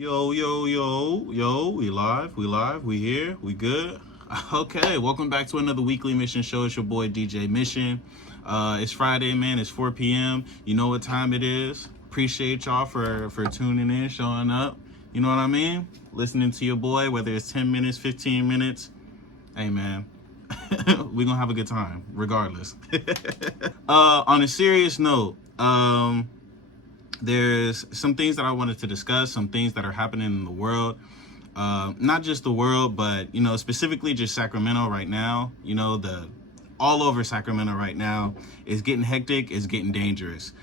Yo, yo, yo, yo, we here, we good. Okay, welcome back to another weekly mission show. It's your boy DJ Mission. It's Friday, man. It's 4 p.m. You know what time it is. Appreciate y'all for tuning in, showing up. You know what I mean? Listening to your boy, whether it's 10 minutes, 15 minutes. Hey, man. We're gonna have a good time, regardless. On a serious note, there's some things that I wanted to discuss, some things that are happening in the world. Not just the world, but, specifically just Sacramento right now. All over Sacramento right now is getting hectic, is getting dangerous.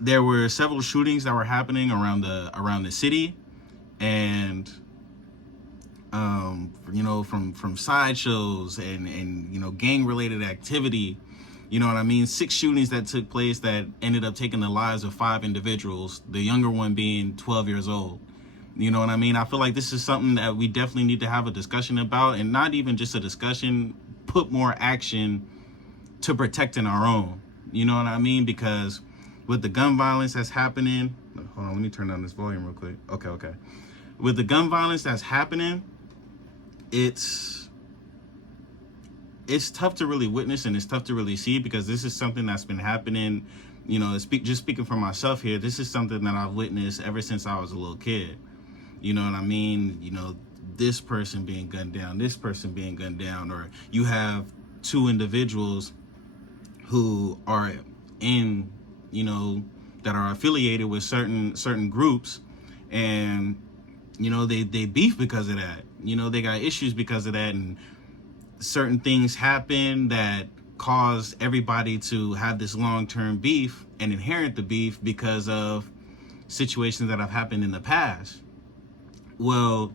There were several shootings that were happening around the city, and from sideshows and gang related activity. You know what I mean? 6 shootings that took place that ended up taking the lives of 5 individuals, the younger one being 12 years old. You know what I mean? I feel like this is something that we definitely need to have a discussion about, and not even just a discussion, put more action to protecting our own. You know what I mean? Because with the gun violence that's happening, hold on, let me turn down this volume real quick. Okay. With the gun violence that's happening, it's tough to really witness, and it's tough to really see, because this is something that's been happening. Just speaking for myself here, this is something that I've witnessed ever since I was a little kid. You know what I mean? This person being gunned down, this person being gunned down, or you have 2 individuals who are that are affiliated with certain groups, and they beef because of that. They got issues because of that, and certain things happen that cause everybody to have this long-term beef and inherit the beef because of situations that have happened in the past. Well,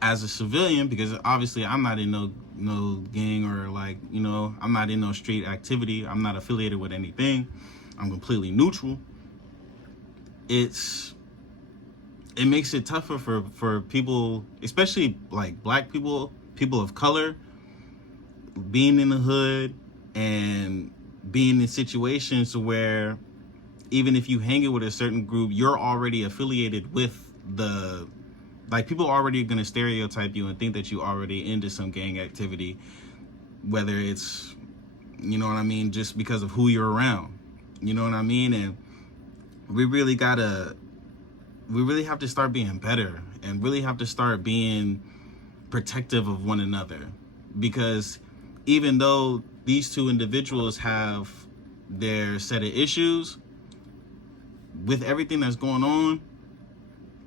as a civilian, because obviously I'm not in no gang, or I'm not in no street activity, I'm not affiliated with anything, I'm completely neutral. It makes it tougher for people, especially like black people of color, being in the hood and being in situations where even if you hang it with a certain group, you're already affiliated with people are already going to stereotype you and think that you already into some gang activity, whether it's, just because of who you're around. You know what I mean? And we really have to start being better, and really have to start being protective of one another, because even though these 2 individuals have their set of issues, with everything that's going on,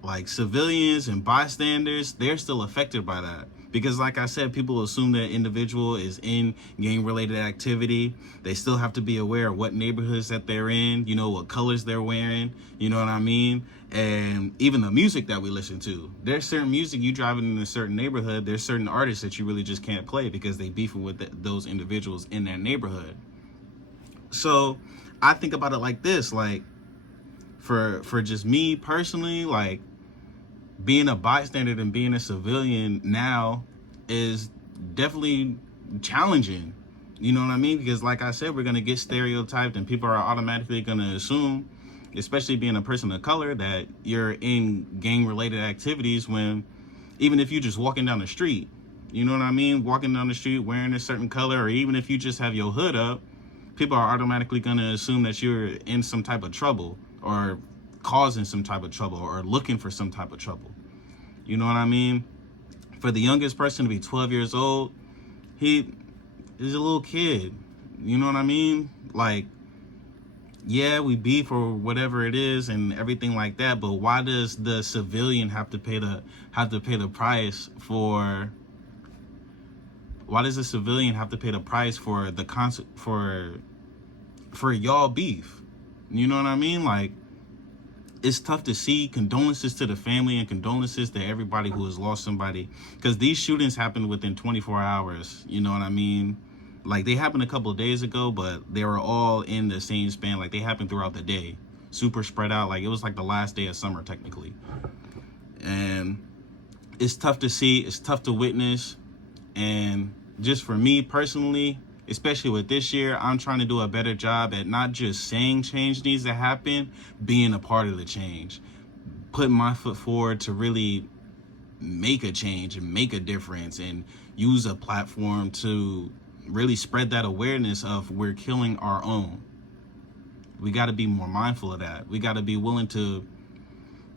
like civilians and bystanders, they're still affected by that. Because like I said, people assume that individual is in gang-related activity. They still have to be aware of what neighborhoods that they're in, what colors they're wearing, you know what I mean? And even the music that we listen to. There's certain music, you driving in a certain neighborhood, there's certain artists that you really just can't play because they beefing with those individuals in that neighborhood. So I think about it like this, like for just me personally, like being a bystander and being a civilian now is definitely challenging. You know what I mean? Because like I said, we're going to get stereotyped, and people are automatically going to assume, especially being a person of color, that you're in gang-related activities, when even if you're just walking down the street, you know what I mean? Walking down the street wearing a certain color, or even if you just have your hood up, people are automatically going to assume that you're in some type of trouble, or causing some type of trouble, or looking for some type of trouble. You know what I mean? For the youngest person to be 12 years old, he is a little kid. You know what I mean? Like, yeah, we beef or whatever it is and everything like that, but why does the civilian have to pay the price for? Why does the civilian have to pay the price for the for y'all beef? You know what I mean? Like, it's tough to see. Condolences to the family, and condolences to everybody who has lost somebody, because these shootings happened within 24 hours. You know what I mean? Like, they happened a couple of days ago, but they were all in the same span. Like, they happened throughout the day, super spread out. Like, it was like the last day of summer technically. And it's tough to see, it's tough to witness. And just for me personally, especially with this year, I'm trying to do a better job at not just saying change needs to happen, being a part of the change, putting my foot forward to really make a change and make a difference, and use a platform to really spread that awareness of we're killing our own. We got to be more mindful of that. We got to be willing to,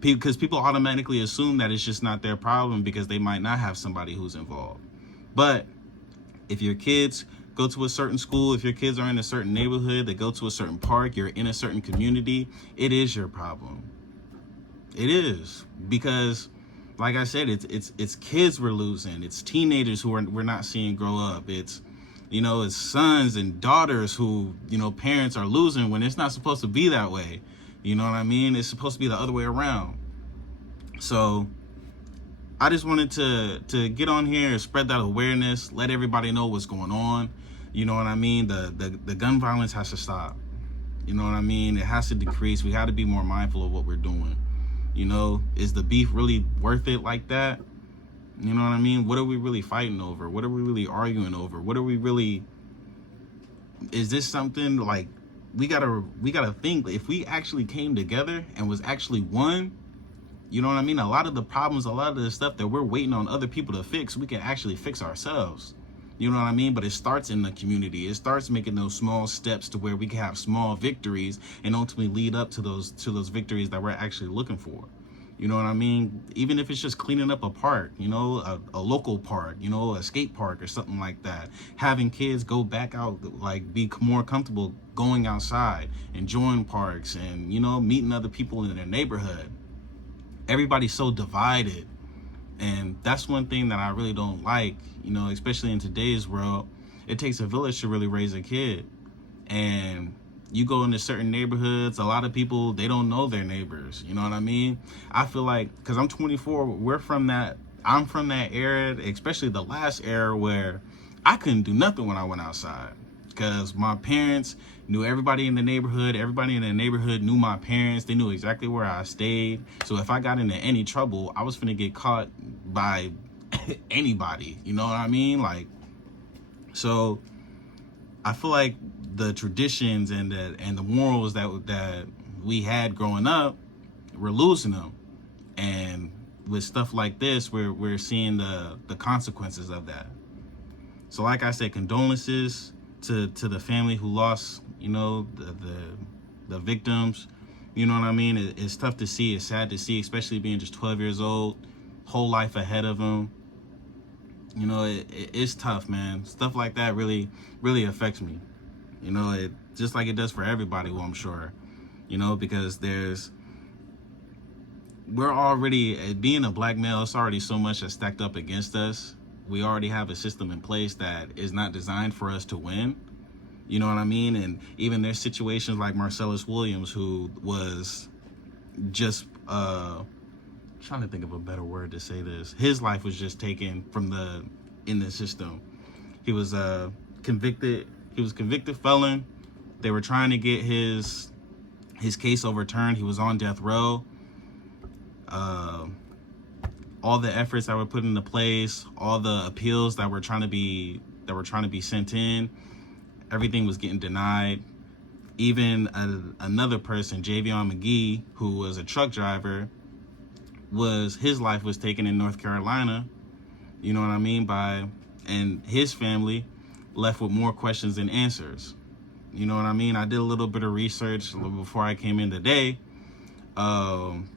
because people automatically assume that it's just not their problem because they might not have somebody who's involved. But if your kids go to a certain school, if your kids are in a certain neighborhood, they go to a certain park, you're in a certain community, it is your problem. It is, because like I said, it's kids we're losing. It's teenagers who we're not seeing grow up. It's, it's sons and daughters who, parents are losing when it's not supposed to be that way. You know what I mean? It's supposed to be the other way around. So I just wanted to get on here and spread that awareness, let everybody know what's going on. You know what I mean? The gun violence has to stop. You know what I mean? It has to decrease. We got to be more mindful of what we're doing. Is the beef really worth it like that? You know what I mean? What are we really fighting over? What are we really arguing over? Is this something like we gotta think, if we actually came together and was actually one, you know what I mean? A lot of the problems, a lot of the stuff that we're waiting on other people to fix, we can actually fix ourselves. You know what I mean? But it starts in the community. It starts making those small steps to where we can have small victories and ultimately lead up to those victories that we're actually looking for. You know what I mean? Even if it's just cleaning up a park, a local park, a skate park or something like that. Having kids go back out, like be more comfortable going outside, enjoying parks, and, meeting other people in their neighborhood. Everybody's so divided. And that's one thing that I really don't like, especially in today's world. It takes a village to really raise a kid. And you go into certain neighborhoods, a lot of people, they don't know their neighbors. You know what I mean? I feel like, because I'm 24, I'm from that era, especially the last era where I couldn't do nothing when I went outside. Because my parents knew everybody in the neighborhood. Everybody in the neighborhood knew my parents. They knew exactly where I stayed. So if I got into any trouble, I was finna get caught by anybody. You know what I mean? So I feel like the traditions and the morals that we had growing up, we're losing them. And with stuff like this, we're seeing the consequences of that. So like I said, condolences to the family who lost, the victims. You know what I mean? It's tough to see. It's sad to see, especially being just 12 years old, whole life ahead of them. It's tough, man. Stuff like that really, really affects me. It just like it does for everybody, well, I'm sure. Because we're already, being a black male, it's already so much that's stacked up against us. We already have a system in place that is not designed for us to win. You know what I mean? And even there's situations like Marcellus Williams, who was just, trying to think of a better word to say this. His life was just taken in the system. He was convicted. He was a convicted felon. They were trying to get his case overturned. He was on death row. All the efforts that were put into place, all the appeals that were trying to be sent in, everything was getting denied. Even another person, Javion McGee, who was a truck driver, his life was taken in North Carolina. You know what I mean? And his family left with more questions than answers. You know what I mean? I did a little bit of research before I came in today,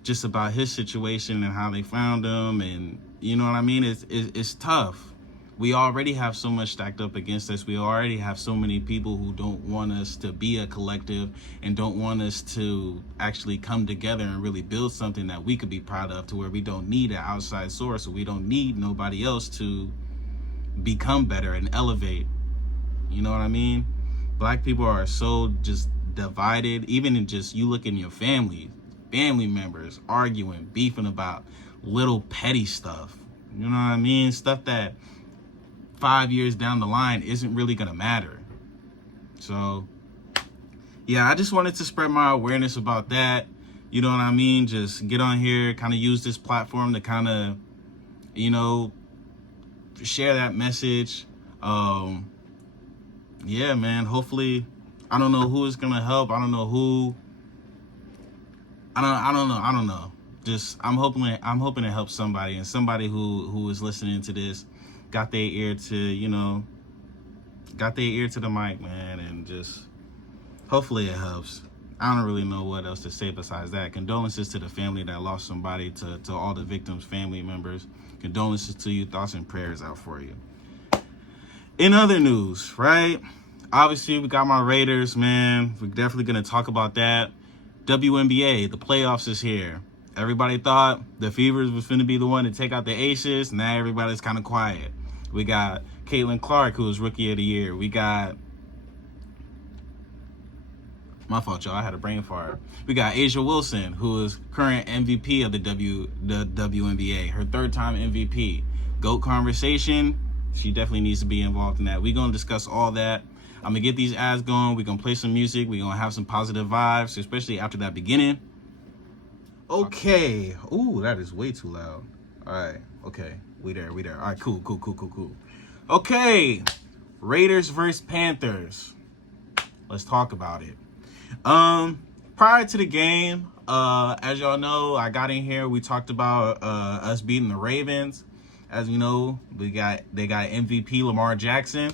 just about his situation and how they found him, and you know what I mean? It's tough. We already have so much stacked up against us. We already have so many people who don't want us to be a collective and don't want us to actually come together and really build something that we could be proud of, to where we don't need an outside source, or we don't need nobody else to become better and elevate. You know what I mean? Black people are so just divided. Even in just, you look in your family members arguing, beefing about little petty stuff. You know what I mean? Stuff that 5 years down the line isn't really gonna matter. So yeah, I just wanted to spread my awareness about that. You know what I mean? Just get on here, kind of use this platform to kind of, share that message. yeah, man, hopefully, I don't know who is going to help. I don't know who. I don't know. Just I'm hoping to help somebody, and somebody who is listening to this got their ear to, got their ear to the mic, man, and just hopefully it helps. I don't really know what else to say besides that. Condolences to the family that lost somebody, to all the victims' family members. Condolences to you. Thoughts and prayers out for you. In other news, right? Obviously, we got my Raiders, man. We're definitely going to talk about that. WNBA, the playoffs is here. Everybody thought the Fevers was going to be the one to take out the Aces. Now everybody's kind of quiet. We got Caitlin Clark, who was Rookie of the Year. We got... My fault, y'all. I had a brain fart. We got Asia Wilson, who is current MVP of the WNBA. Her third time MVP. GOAT conversation. She definitely needs to be involved in that. We're going to discuss all that. I'm going to get these ads going. We're going to play some music. We're going to have some positive vibes, especially after that beginning. Okay. Ooh, that is way too loud. All right. Okay. We there. All right, cool. Okay. Raiders versus Panthers. Let's talk about it. Prior to the game, as y'all know, I got in here. We talked about us beating the Ravens. As we know, they got MVP Lamar Jackson.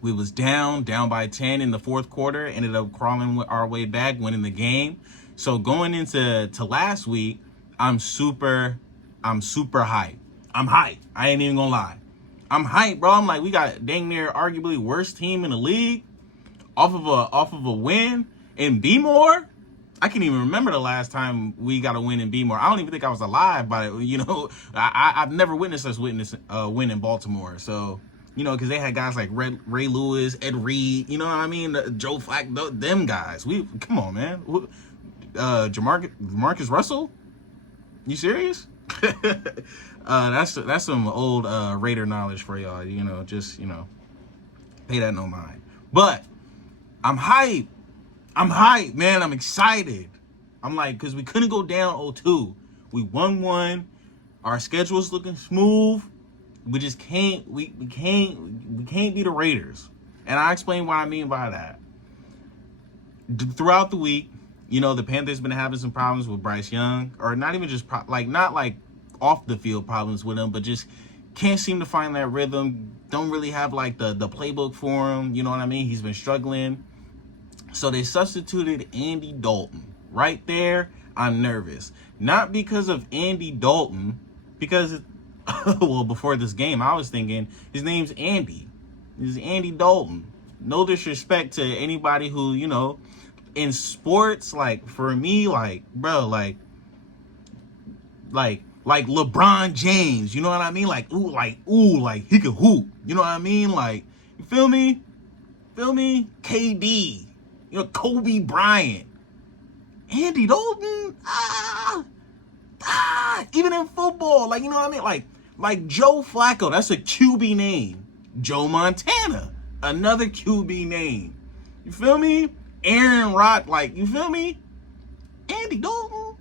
We was down by 10 in the fourth quarter. Ended up crawling our way back, winning the game. So going into last week, I'm super hyped. I'm hyped. I ain't even gonna lie. I'm hyped, bro. I'm like, we got dang near arguably worst team in the league off of a win in B-More. I can't even remember the last time we got a win in B-More. I don't even think I was alive, but I've never witnessed us win in Baltimore. So, because they had guys like Ray Lewis, Ed Reed, you know what I mean? Joe Flacco, them guys. Come on, man. Jamarcus Russell? You serious? That's some old Raider knowledge for y'all. Pay that no mind. But I'm hyped. Man. I'm excited. I'm like, because we couldn't go down 0-2. We won 1. Our schedule's looking smooth. We just can't. We can't be the Raiders. And I explain what I mean by that. Throughout the week, the Panthers been having some problems with Bryce Young, or not even just not like off the field problems with him, but just can't seem to find that rhythm. Don't really have like the playbook for him. You know what I mean? He's been struggling. So they substituted Andy Dalton. Right there, I'm nervous. Not because of Andy Dalton, because, well, before this game, I was thinking his name's Andy. This is Andy Dalton. No disrespect to anybody who, in sports, like, for me, like, bro, like LeBron James, you know what I mean? Like, like he could hoop. You know what I mean? Like, you feel me? KD. Kobe Bryant, Andy Dalton, even in football, like, you know what I mean? Like Joe Flacco, that's a QB name. Joe Montana, another QB name. You feel me? Aaron Rodgers, like, you feel me? Andy Dalton.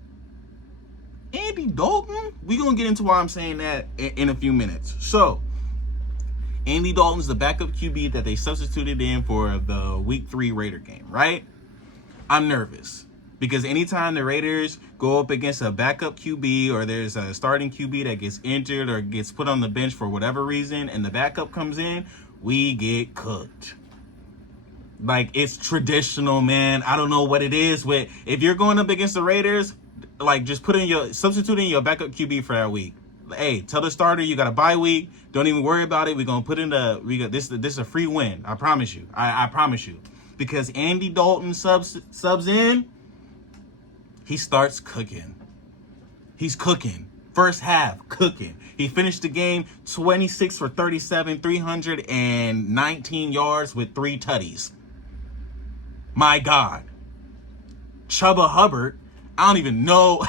We gonna get into why I'm saying that in a few minutes. So, Andy Dalton's the backup QB that they substituted in for the Week 3 Raider game, right? I'm nervous because anytime the Raiders go up against a backup QB, or there's a starting QB that gets injured or gets put on the bench for whatever reason and the backup comes in, we get cooked. Like, it's traditional, man. I don't know what it is. If you're going up against the Raiders, like, just substitute in your backup QB for that week. Hey, tell the starter you got a bye week. Don't even worry about it. We're gonna put in this is a free win. I promise you. I promise you. Because Andy Dalton subs in, he starts cooking. He's cooking. First half, cooking. He finished the game 26 for 37, 319 yards with 3 tutties. My God. Chuba Hubbard, I don't even know.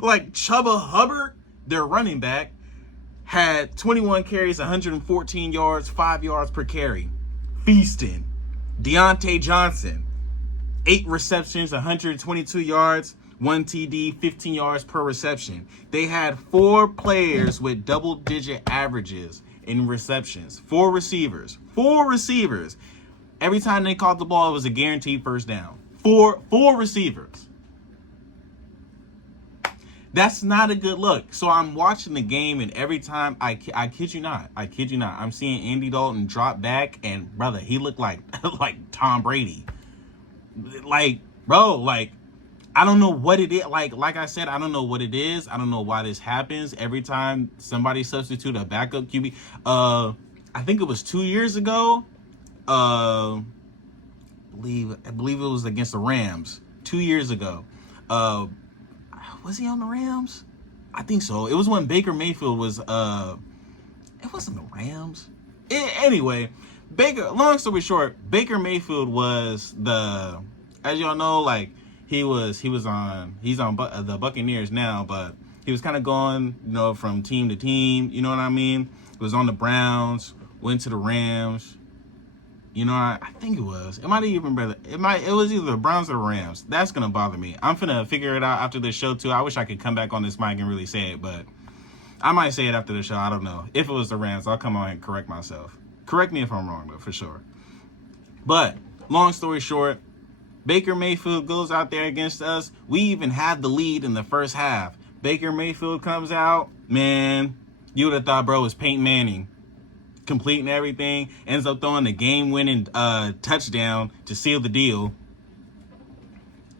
Like, Chuba Hubbard, their running back, had 21 carries, 114 yards, 5 yards per carry. Feasting. Deontay Johnson, 8 receptions, 122 yards, 1 TD, 15 yards per reception. They had 4 players with double-digit averages. in receptions. 4 receivers. 4 receivers. Every time they caught the ball, it was a guaranteed first down. Four receivers. That's not a good look. So I'm watching the game, and every time, I kid you not, I'm seeing Andy Dalton drop back, and brother, he looked like like Tom Brady. Like, bro, like, I don't know what it is. Like I said, I don't know what it is. I don't know why this happens every time somebody substitute a backup QB. I think it was 2 years ago. I believe it was against the Rams 2 years ago. Was he on the Rams? I think so. It was when Baker Mayfield was, it wasn't the Rams. Anyway, long story short, Baker Mayfield was as y'all know, like, he's on the Buccaneers now, but he was kind of going, from team to team, you know what I mean? It was on the Browns, went to the Rams. I think it was. It might even be. It was either the Browns or the Rams. That's gonna bother me. I'm finna figure it out after this show too. I wish I could come back on this mic and really say it, but I might say it after the show. I don't know. If it was the Rams, I'll come on and correct myself. Correct me if I'm wrong, though, for sure. But long story short, Baker Mayfield goes out there against us. We even had the lead in the first half. Baker Mayfield comes out, man. You would have thought bro was Peyton Manning. Completing everything, ends up throwing the game-winning touchdown to seal the deal.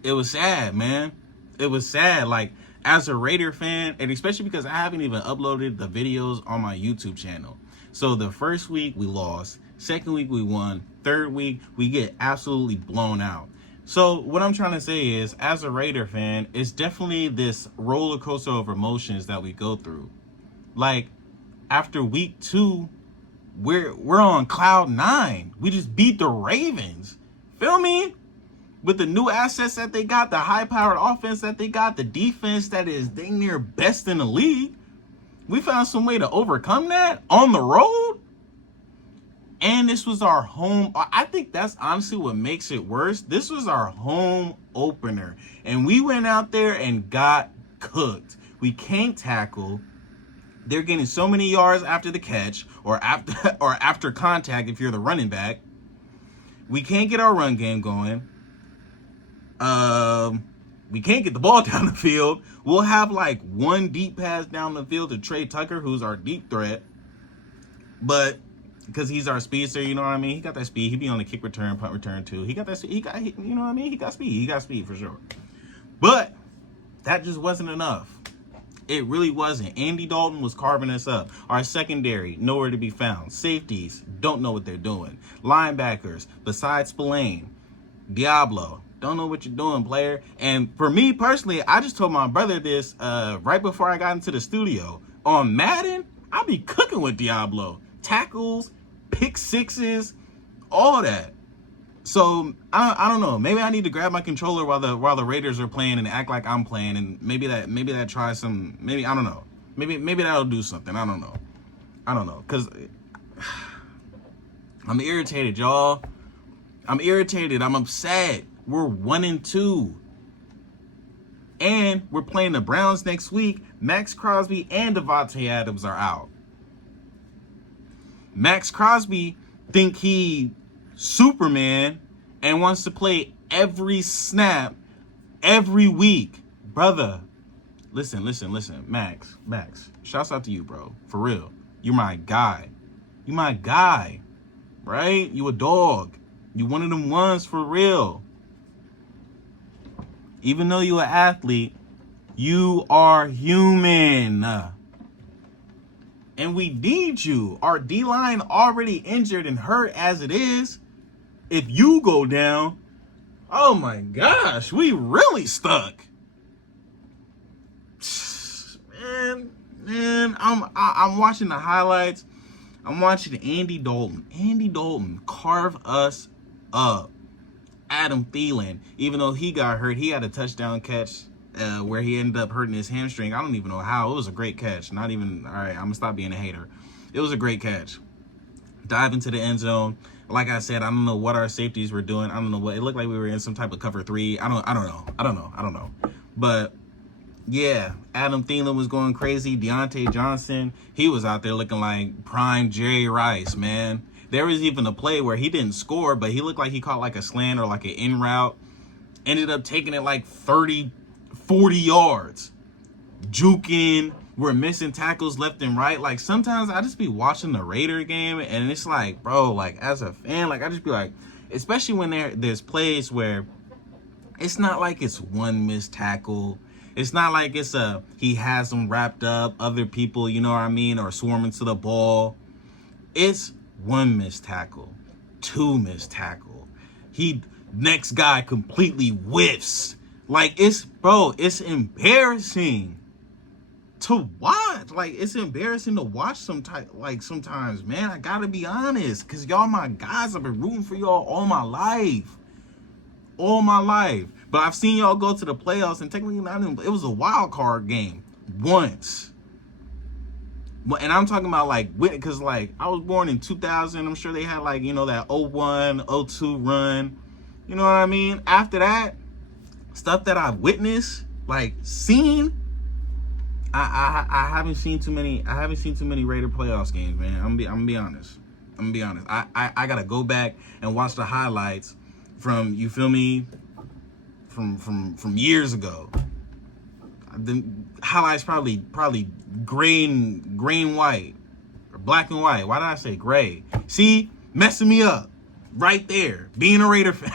It was sad, man. It was sad. Like, as a Raider fan, and especially because I haven't even uploaded the videos on my YouTube channel. So the first week we lost, second week we won, third week we get absolutely blown out. So what I'm trying to say is, as a Raider fan, it's definitely this roller coaster of emotions that we go through. Like, after week 2, we're on cloud 9. We just beat the Ravens. Feel me? With the new assets that they got, the high-powered offense that they got, the defense that is dang near best in the league. We found some way to overcome that on the road. And this was our home. I think that's honestly what makes it worse. This was our home opener. And we went out there and got cooked. We can't tackle. They're getting so many yards after the catch or after contact if you're the running back. We can't get our run game going. We can't get the ball down the field. We'll have like one deep pass down the field to Trey Tucker, who's our deep threat. But because he's our speedster, you know what I mean? He got that speed. He be on the kick return, punt return too. He got that. You know what I mean? He got speed. He got speed for sure. But that just wasn't enough. It really wasn't. Andy Dalton was carving us up. Our secondary, nowhere to be found. Safeties, don't know what they're doing. Linebackers, besides Spillane, Diablo, don't know what you're doing, player. And for me personally, I just told my brother this right before I got into the studio. On Madden, I be cooking with Diablo. Tackles, pick sixes, all that. So I don't know. Maybe I need to grab my controller while the Raiders are playing and act like I'm playing, and maybe that tries some. Maybe I don't know. Maybe that'll do something. I don't know. Cause I'm irritated, y'all. I'm irritated. I'm upset. We're 1-2, and we're playing the Browns next week. Max Crosby and Devontae Adams are out. Max Crosby think he Superman and wants to play every snap every week. Brother, listen, Max, shouts out to you, bro, for real. You're my guy, right? You a dog. You one of them ones for real. Even though you an athlete, you are human, and we need you. Our D-line already injured and hurt as it is. If you go down, oh my gosh, we really stuck. Man, I'm watching the highlights. I'm watching Andy Dalton carve us up. Adam Thielen, even though he got hurt, he had a touchdown catch where he ended up hurting his hamstring. I don't even know how. It was a great catch. All right, I'm gonna stop being a hater. It was a great catch. Dive into the end zone. Like I said, I don't know what our safeties were doing. I don't know what it looked like. We were in some type of cover 3. I don't know. But Yeah, Adam Thielen was going crazy. Deontay Johnson, he was out there looking like prime Jerry Rice, man. There was even a play where he didn't score, but he looked like he caught like a slant or like an in route. Ended up taking it like 30, 40 yards. Juking. We're missing tackles left and right. Like, sometimes I just be watching the Raider game, and it's like, bro, like, as a fan, like, I just be like, especially when there's plays where it's not like it's one missed tackle. It's not like it's he has them wrapped up, other people, you know what I mean, or swarming to the ball. It's one missed tackle, two missed tackle. Next guy completely whiffs. Like, it's embarrassing to watch. Like, it's embarrassing to watch sometimes, man. I gotta be honest, because y'all my guys. I've been rooting for y'all all my life. But I've seen y'all go to the playoffs, and technically it was a wild card game once. And I'm talking about, like, because, like, I was born in 2000. I'm sure they had, like, you know, that 01, 02 run. You know what I mean? After that, stuff that I've witnessed, like, seen, I haven't seen too many Raider playoffs games, man. I'm gonna be honest. I gotta go back and watch the highlights from, you feel me, from years ago. The highlights probably gray and white, or black and white. Why did I say gray? See, messing me up right there. Being a Raider fan.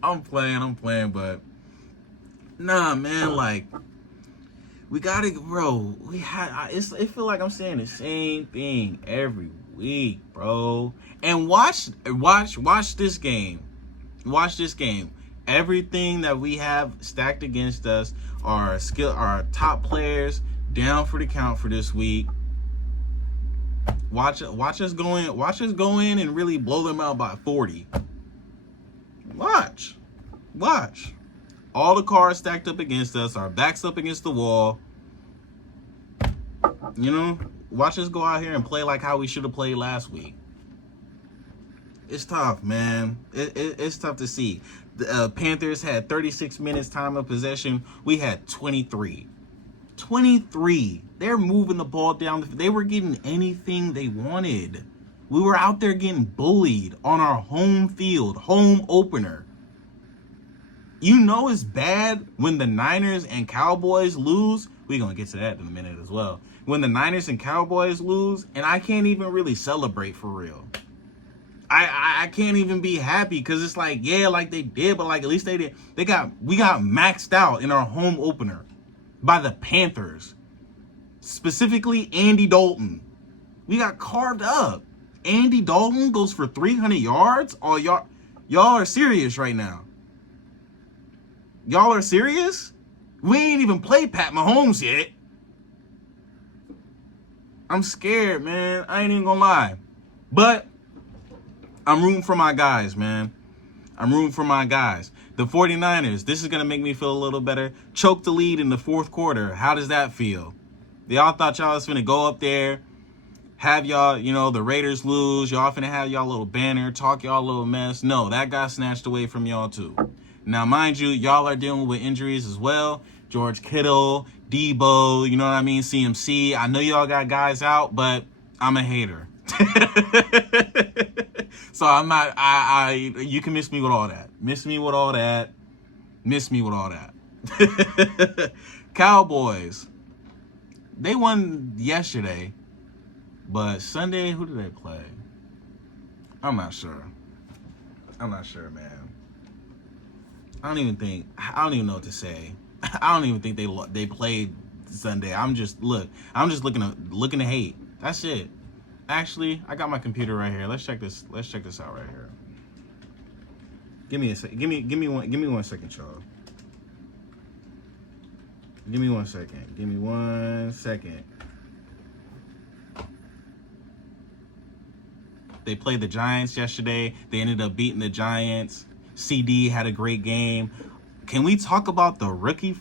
I'm playing, but nah, man. Like, we gotta, bro. It feel like I'm saying the same thing every week, bro. And watch this game. Watch this game. Everything that we have stacked against us are our top players down for the count for this week. Watch us go in and really blow them out by 40. Watch. All the cards stacked up against us, our backs up against the wall. You know, watch us go out here and play like how we should have played last week. It's tough, man. It's tough to see. The Panthers had 36 minutes time of possession. We had 23. 23. They're moving the ball down. They were getting anything they wanted. We were out there getting bullied on our home field, home opener. You know it's bad when the Niners and Cowboys lose. We're going to get to that in a minute as well. When the Niners and Cowboys lose, and I can't even really celebrate for real. I can't even be happy, because it's like, yeah, like they did, but like at least they did. We got maxed out in our home opener by the Panthers. Specifically, Andy Dalton. We got carved up. Andy Dalton goes for 300 yards? Oh, y'all are serious right now. Y'all are serious? We ain't even played Pat Mahomes yet. I'm scared, man. I ain't even gonna lie. But I'm rooting for my guys, man. I'm rooting for my guys. The 49ers, this is going to make me feel a little better. Choke the lead in the fourth quarter. How does that feel? Y'all thought y'all was going to go up there, have y'all, you know, the Raiders lose. Y'all finna have y'all little banner, talk y'all little mess. No, that got snatched away from y'all too. Now, mind you, y'all are dealing with injuries as well. George Kittle, Debo, you know what I mean? CMC. I know y'all got guys out, but I'm a hater. So I'm not, you can miss me with all that. Miss me with all that. Cowboys. They won yesterday, but Sunday, who did they play? I'm not sure, man. I don't even know what to say. I don't even think they played Sunday. I'm just looking to hate. That's it. Actually, I got my computer right here. Let's check this out right here. Give me a second. Give me 1 second, y'all. Give me 1 second. They played the Giants yesterday. They ended up beating the Giants. CD had a great game. Can we talk about the rookie